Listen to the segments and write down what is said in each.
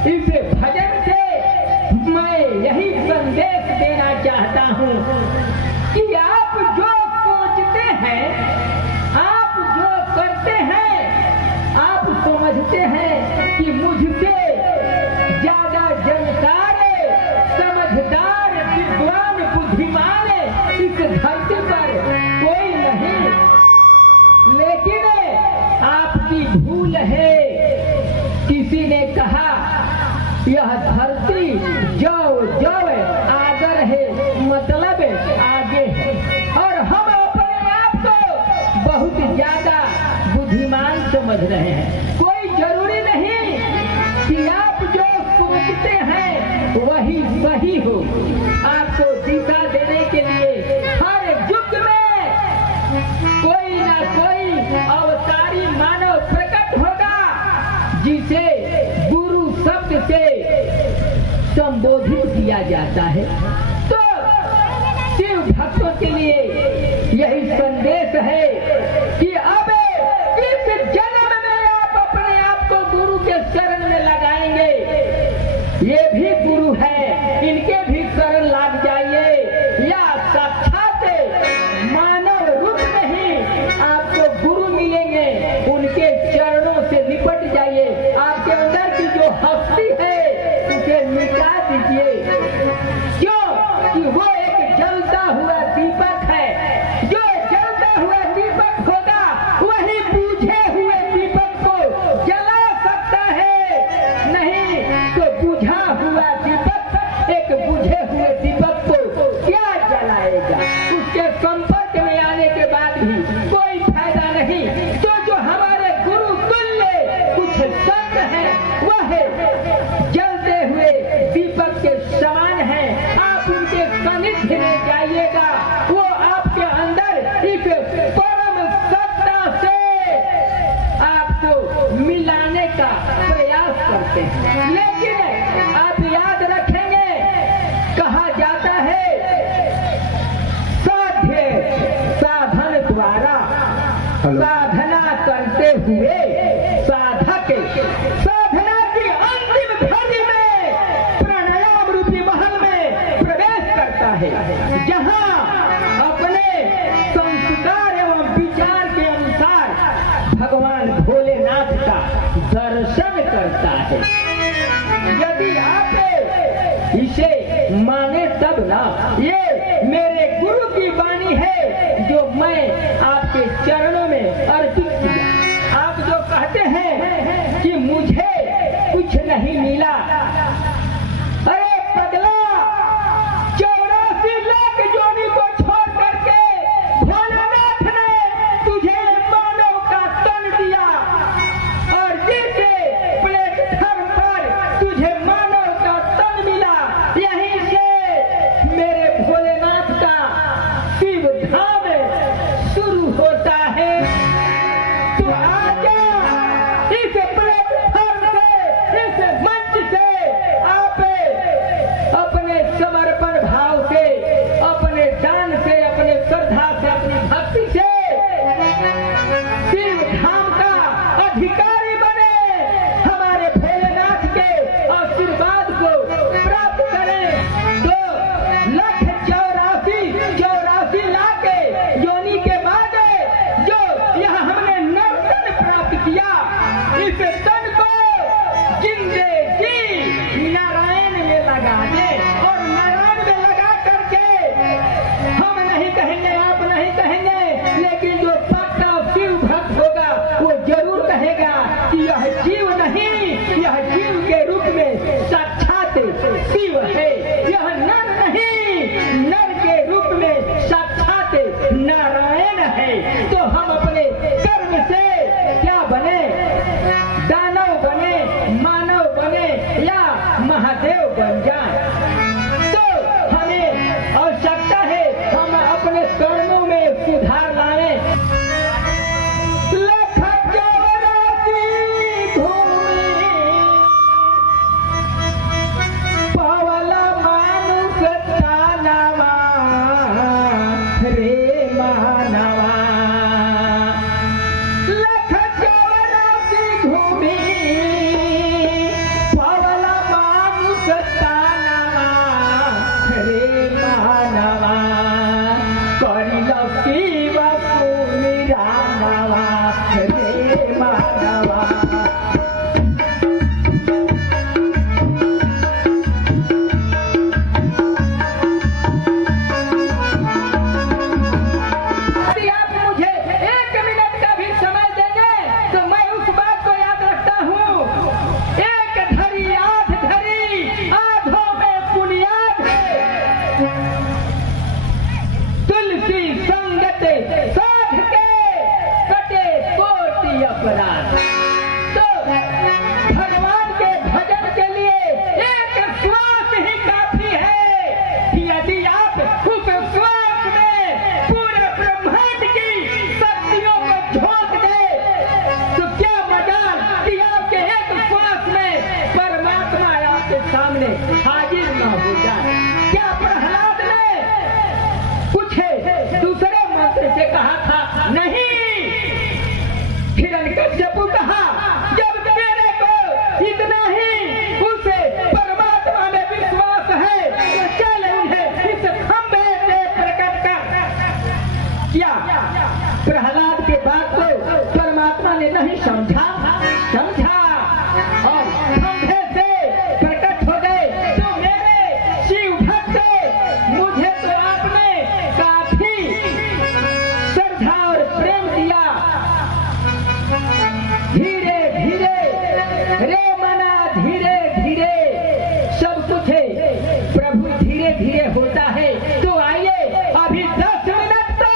इस भजन से मैं यही संदेश देना चाहता हूँ कि आप जो सोचते हैं, आप जो करते हैं, आप समझते हैं कि मुझसे ज्यादा जानकार, समझदार, विद्वान, बुद्धिमान इस धरती पर कोई नहीं, लेकिन आपकी भूल है। किसी ने कहा यह धरती जो आगर है, मतलब आगे है, और हम अपने आप को बहुत ज्यादा बुद्धिमान समझ रहे हैं। कोई जरूरी नहीं कि आप जो सोचते हैं वही सही हो। आपको दिशा देने के लिए हर युग में कोई ना कोई अवतारी मानव प्रकट होगा जिसे गुरु शब्द से संबोधित किया जाता है। तो शिव भक्तों के लिए यही संदेश है कि अब इस जन्म में आप अपने आप को गुरु के शरण में लगाएंगे। ये भी गुरु है, इनके भी शरण लग जाइए, या साक्षात मानव रूप में ही आपको गुरु मिलेंगे, उनके चरणों से निपट जाइए। आपके अंदर की जो हस्ती है उसे मिटा दीजिए, क्यों कि वो एक जलता हुआ दीपक है। जो जलता हुआ दीपक होगा वही बुझे हुए दीपक को जला सकता है, नहीं तो बुझा हुआ दीपक एक बुझे हुए दीपक को क्या जलाएगा। उसके संपर्क में आने के बाद भी कोई फायदा नहीं। तो जो हमारे गुरु तुल्य कुछ संत है वह जलते हुए दीपक के समान है। आप उनके सानिध्य में जाइएगा, वो आपके अंदर इस परम सत्ता से आपको मिलाने का प्रयास करते हैं। लेकिन आप याद रखेंगे, कहा जाता है साध्य साधन द्वारा, साधना करते हुए साधक साधना की अंतिम घड़ी में प्राणायाम रूपी महल में प्रवेश करता है, जहां अपने संस्कार एवं विचार के अनुसार भगवान भोलेनाथ का दर्शन करता है। यदि आप इसे माने तब ना, ये मेरे गुरु की वाणी है जो मैं आपके चरणों में अर्पित किया। आप जो कहते हैं कि मुझे कुछ नहीं मिला, अरे पगला, 84 लाख जोड़ी को छोड़ करके भोलेनाथ ने तुझे मानव का तन दिया, और जिस प्लेटफॉर्म पर तुझे मानव का तन मिला, यहीं से मेरे भोलेनाथ का शिव धाम शुरू होता है। तो आजा इस प्लेटफॉर्म से, इस मंच से आपके सामने हाजिर न हो जाए। क्या प्रहलाद ने कुछ दूसरे मंत्र से कहा था? नहीं। हिरण्यकश्यपु कहा, जब तेरे को इतना ही उसे परमात्मा में विश्वास है तो चल उन्हें इस खंभे से प्रकट कर। क्या प्रहलाद के बात को परमात्मा ने नहीं समझा और खंभे से प्रकट हो गए। तो मेरे शिव भक्त, मुझे तो आपने काफी श्रद्धा और प्रेम दिया। धीरे धीरे रे मना, धीरे धीरे सब कुछ प्रभु धीरे धीरे होता है। तो आइए, अभी 10 मिनट तो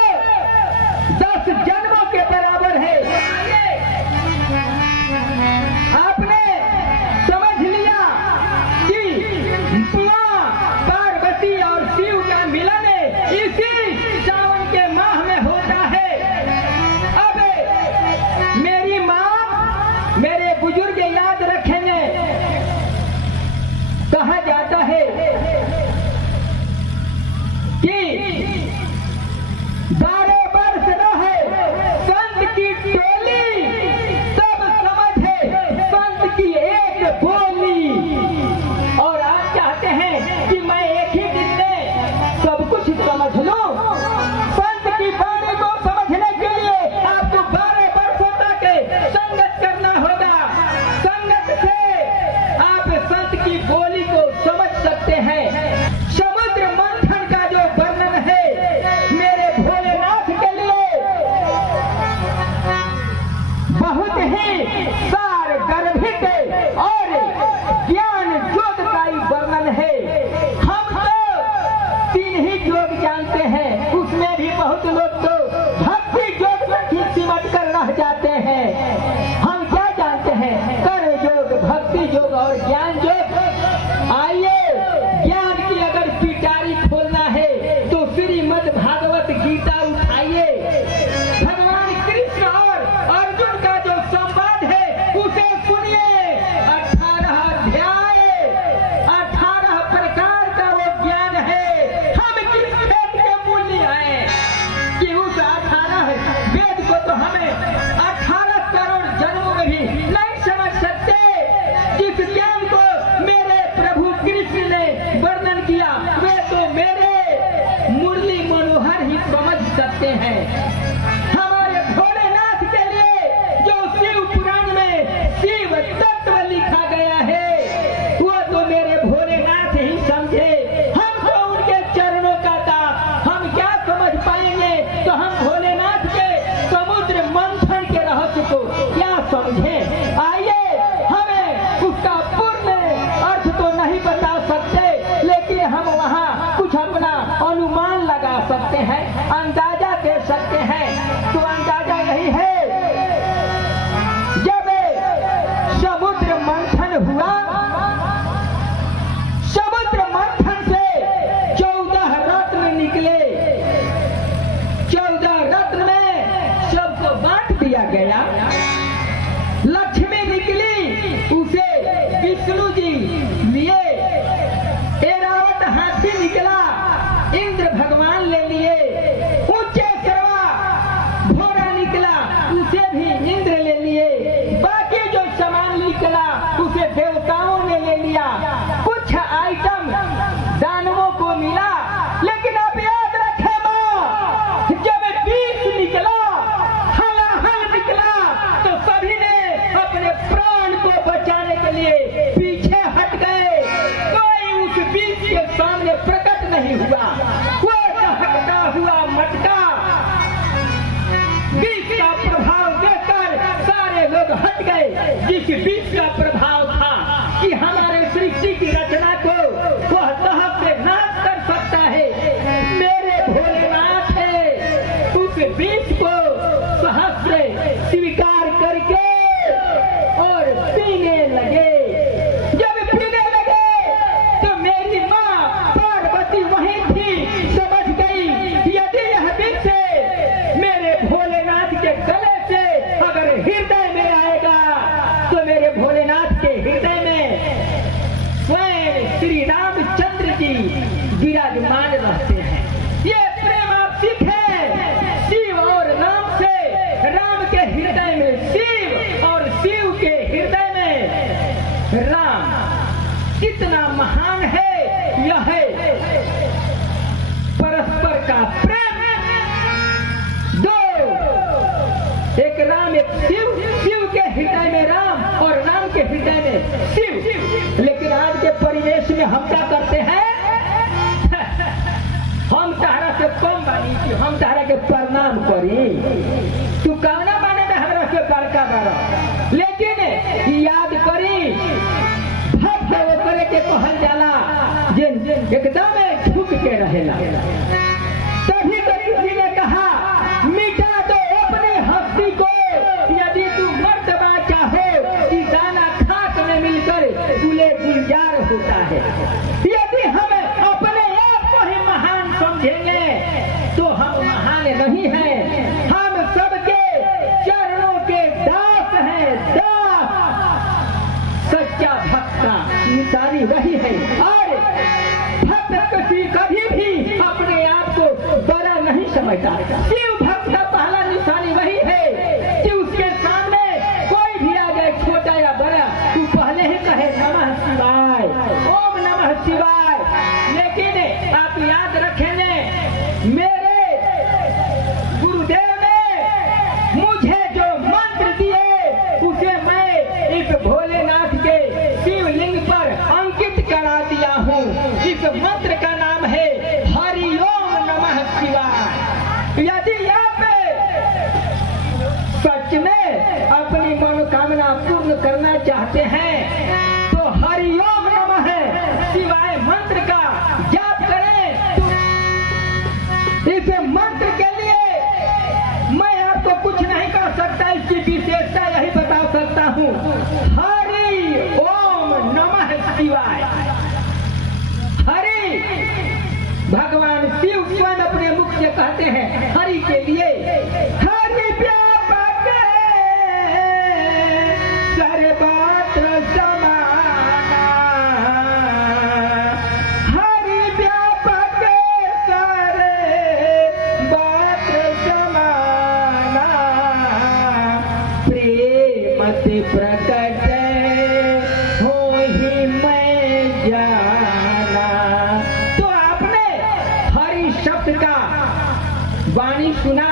10 जन्मों के बराबर है। आइए, आपने समझ लिया कि मां पार्वती और शिव का मिलन इसी सावन के माह में होता है। अब मेरी मां, मेरे बुजुर्ग याद रखेंगे, कहा जाता है कि 12 वर्ष रहे संत की टोली, तब समझे संत की एक बोली। और आप चाहते हैं कि मैं एक ही दिन में सब कुछ समझ लूं। संत की वाणी को समझने के लिए आपको 12 वर्षों तक संगत करना होगा। संगत से आप संत की बोली को समझ सकते हैं। समुद्र मंथन का जो वर्णन है मेरे भोलेनाथ के लिए बहुत ही सार गर्भित और ज्ञान योग का ही वर्णन है। हम तो 3 ही योग जानते हैं, उसमें भी बहुत लोग तो भक्ति योग में ही सिमट कर रह जाते हैं। हम क्या जानते हैं? कर्म योग, भक्ति योग और ज्ञान योग। आइए, ज्ञान की अगर पिटारी खोलना है तो श्रीमद् भागवत गीता उठाइए। भगवान कृष्ण और अर्जुन का जो संवाद है उसे सुनिए। 18 अध्याय, 18 प्रकार का वो ज्ञान है। हम किस खेत के मूल्य हैं कि उस 18 वेद को तो हमें 18 करोड़ जन्मों में भी नहीं समझ सकते। जिस ज्ञान को मेरे प्रभु कृष्ण ने वर्णन किया वे तो मेरे मुरली मनोहर ही समझ सकते हैं। हमारे भोलेनाथ के लिए जो शिव पुराण में शिव तत्व लिखा गया है वो तो मेरे भोलेनाथ ही समझे। हम तो उनके चरणों का दास, हम क्या समझ पाएंगे? तो हम भोलेनाथ के समुद्र मंथन के रहस्य को क्या समझें? आइए, हमें उसका पूर्ण अर्थ तो नहीं बता सकते, लेकिन हम वहाँ कुछ अपना अनुमान लगा सकते हैं, अंदाजा दे सकते हैं। तो अंदाजा यही है, जब समुद्र मंथन हुआ, समुद्र मंथन से 14 रत्न निकले। 14 रत्न में सबको बांट दिया गया। लक्ष्मी निकली, उसे विष्णु जी लिए। ऐरावत हाथी निकला, इंद्र भगवान ले लिए। ऊंचे सर्वा घोड़ा निकला, उसे भी इंद्र ले लिए। बाकी जो सामान निकला उसे देवताओं ने ले लिया। कुछ आइटम दानवों को मिला। लेकिन आप याद रखें मां, जब 20 निकला, हलाहल निकला, तो सभी ने अपने प्राण को बचाने के लिए पीछे हट गए। कोई उस 20 के सामने प्रकट नहीं हुआ। वो दहकता हुआ मटका 20 का प्रभाव देखकर सारे लोग हट गए। जिस 20 का प्रभाव था कि हमारे सृष्टि की रचना को वह दहक से नाश कर सकता है, मेरे भोलेनाथ है। उस 20 को सहस्त्र स्वीकार करके और पीने लगे। जब पीने लगे तो मेरी मां पार्वती वहीं थी, समझ गई यदि यह विष मेरे भोलेनाथ के गले से अगर हृदय में आएगा तो मेरे भोलेनाथ विराजमान रहते हैं। ये प्रेम आप सीखें शिव और राम से। राम के हृदय में शिव और शिव के हृदय में राम। कितना महान है यह परस्पर का प्रेम। दो, एक राम एक शिव, शिव के हृदय में राम और राम के हृदय में शिव। लेकिन आज के परिवेश में हम क्या करते हैं? हम तारा से कम बानी कि हम तारा के प्रणाम करी। तू कहना माने में हमरा से बड़का बड़ा, लेकिन याद करी भक्त करे के कहल जाला जिन एकदम झुक के रहेला। तभी तो किसी ने कहा मिटा दो अपनी हस्ती को, यदि तू मर्तबा चाहो कि दाना खाक में मिलकर गुले गुलजार होता है। यदि हम अपने आप को ही महान समझेंगे तो हम महान नहीं हैं। हम सबके चरणों के दास हैं, दास। सच्चा भक्त का निशानी वही है। और भक्त कभी भी अपने आप को बड़ा नहीं समझता। शिव भक्त का पहला निशानी वही है कि उसके सामने कोई भी आ जाए, छोटा या बड़ा, तू पहले ही कहे नमः शिवाय, ओम नमः शिवाय। लेकिन आप याद रखेंगे मेरे गुरुदेव ने मुझे जो मंत्र दिए उसे मैं इस भोलेनाथ के शिवलिंग पर अंकित करा दिया हूँ। इस मंत्र का नाम है हरि ओम नमः शिवाय। यदि आप सच में अपनी मनोकामना पूर्ण करना चाहते हैं तो हरि ओम नमः शिवाय मंत्र का जाप करें। इस मंत्र के लिए मैं आपको कुछ नहीं कह सकता, इसकी विशेषता यही बता सकता हूँ। हरि ओम नमः शिवाय। हरि भगवान शिव स्वयं अपने मुख से कहते हैं हरि के लिए, हरि व्यापक सर्वत्र समाना, हरि व्यापक सर्वत्र समाना, प्रेम से प्रकट हो ही मैं जाना। तो आपने हरि शब्द का वाणी सुना,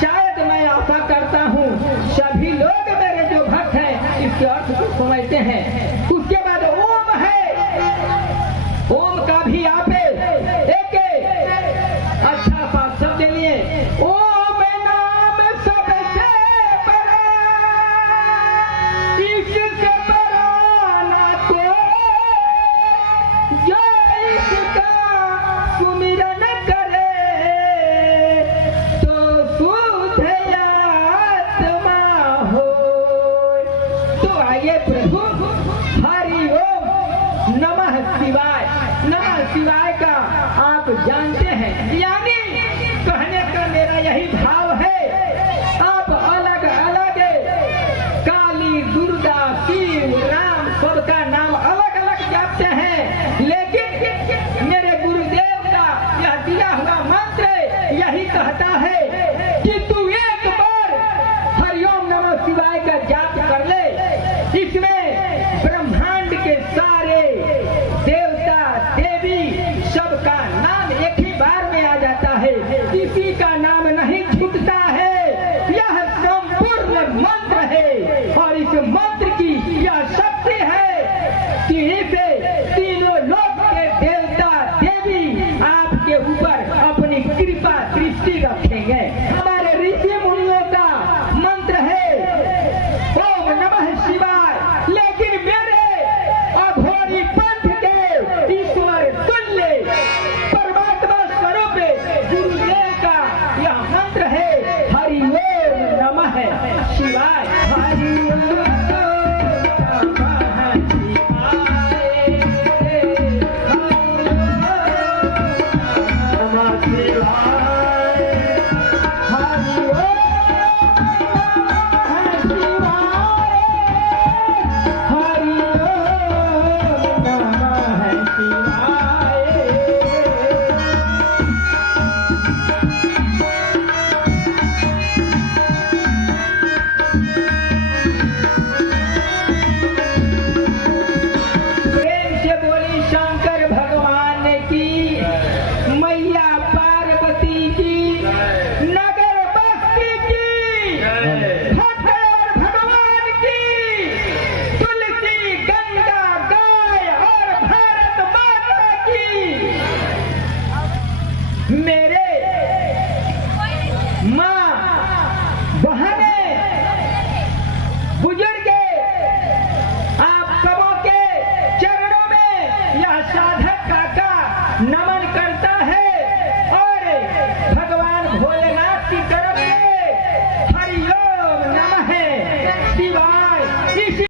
शायद मैं आशा करता हूँ सभी लोग मेरे जो भक्त हैं इसके अर्थ को समझते हैं। उसके बाद ओम है, ओम का भी आप एक अच्छा सा शब्द लिए। ओम नाम सबसे बड़ा, इससे बड़ा ना कोई, जो इसका सुमिरन करे तो शुद्ध आत्मा हो। तो आइए प्रभु हरि ओम नमः शिवाय। नमः शिवाय का आप जानते हैं, यानी कहने का मेरा यही भाव है। आप अलग अलग काली, दुर्गा, शिव, राम सबका नाम अलग अलग जापते हैं, लेकिन मेरे गुरुदेव का यह दिया हुआ मंत्र यही कहता है कि तू एक बार हरिओम नमः शिवाय का जाप कर ले। इसमें ब्रह्मांड के सारे देवता देवी सबका नाम एक ही बार में आ जाता है, किसी का नाम नहीं छूटता है। यह संपूर्ण मंत्र है और इस मंत्र की यह शक्ति है कि इसे